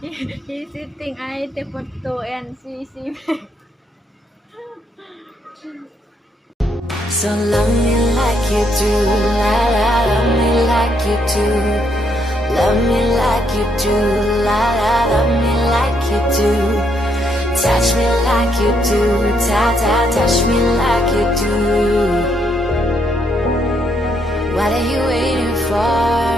He's sitting IT photo and CC. So love me like you do, la la, love me like you do. Love me like you do, la la, love me like you do. Touch me like you do, ta ta, touch me like you do. What are you waiting for?